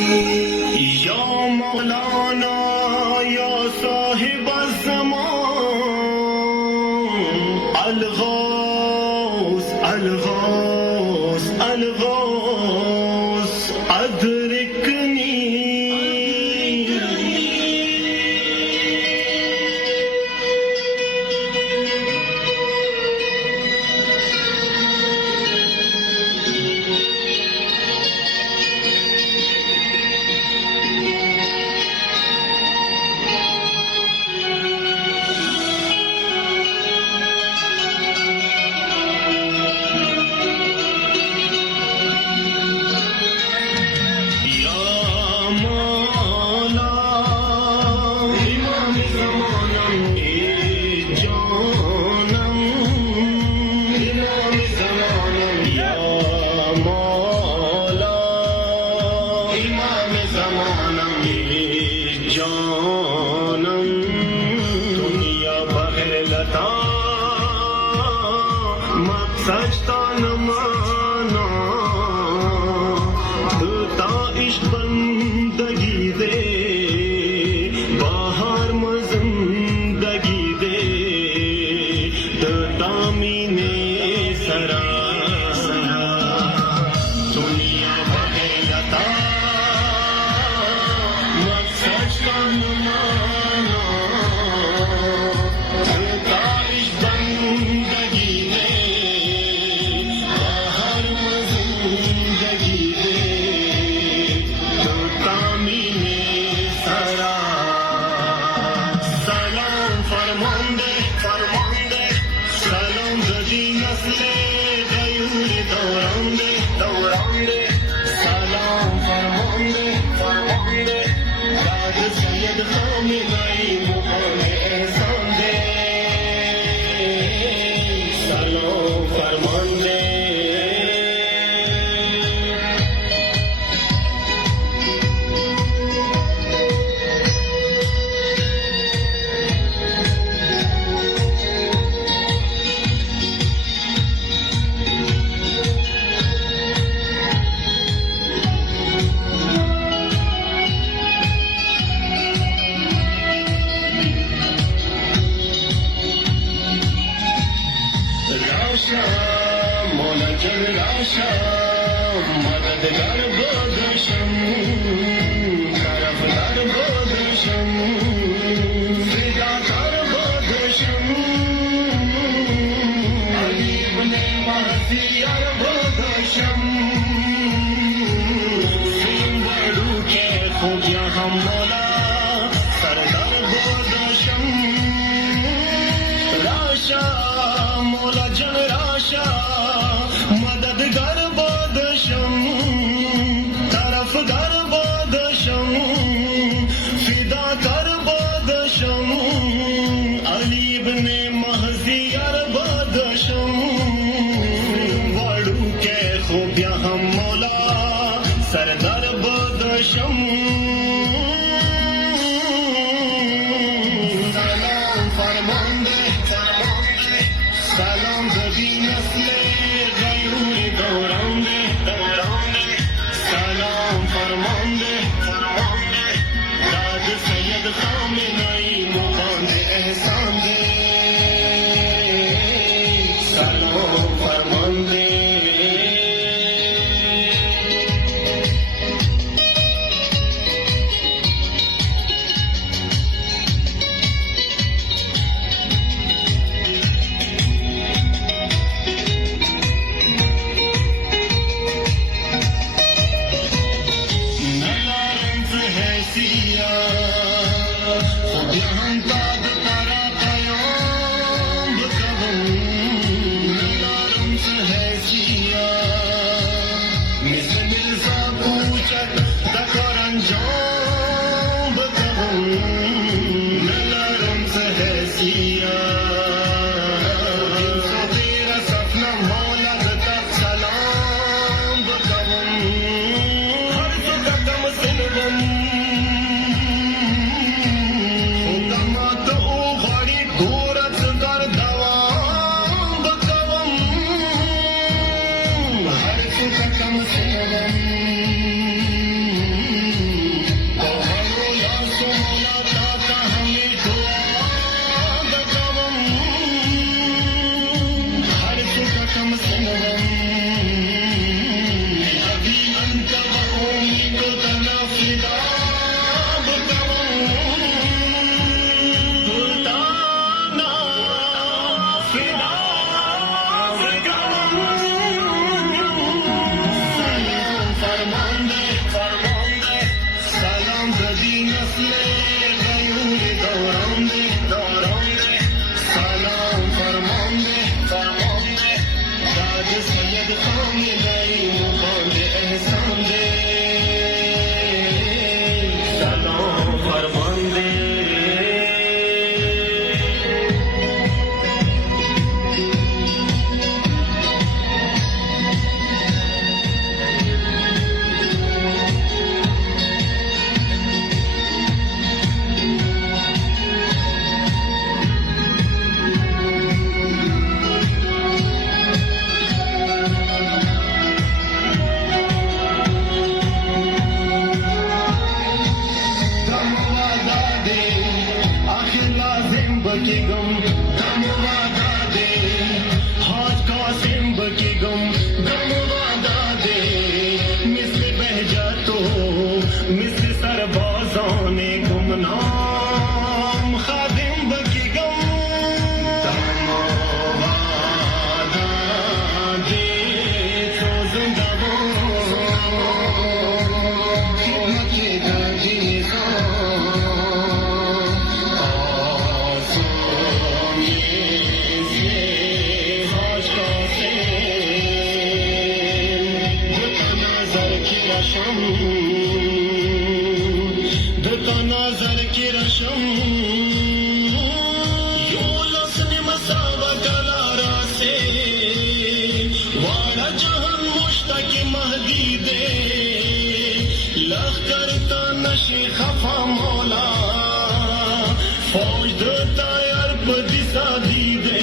या मौलाना या साहिब ज़मान अलगौस अलगौस अलगौस अदरिकनी। सजता न माना धुता इश्क बंदगी दे बाहर मजिंदगी दे तामीने सरा दुनिया बहलता मत सजता न माना धुता इश्क बंदगी दे मौला जल राशा मददगार बोधशम तरफदार बोधशम फिदाकार बोधशम अलीब ने महसियार बोधशम सिंबड़ू के खूबियां हम मौला सरदार बोधशम राशा मौला जन राशा मददगार बोधशम तरफदार बोधशम फिदाकार बोधशम अलीब ने महजियार बोधशम वड़ू के खूबियां हम मौला सरदार बोधशम सलाम फरमांदे सलाम जदी नस्ले गयूर दौरांदे दौरांदे सलाम फरमांदे फरमांदे दाद सैयद खामिनाई मुबांदे एहसान दे सलाम फरमांदे। की गम वादा दे हाज कासिम की गम वादा दे मिस्र बह जा तो मिस्र सरबाजों ने गुमनाम खादिम की गम वादा दे तो जिंदा वो खिदमत गाजी नजर की रशम यूलस ने मसावा गलारा से वाड़ा जहान मुश्ताकी महदी दे लश्कर ता नशे खफा मौला फौज दो तायर दिशा दी दे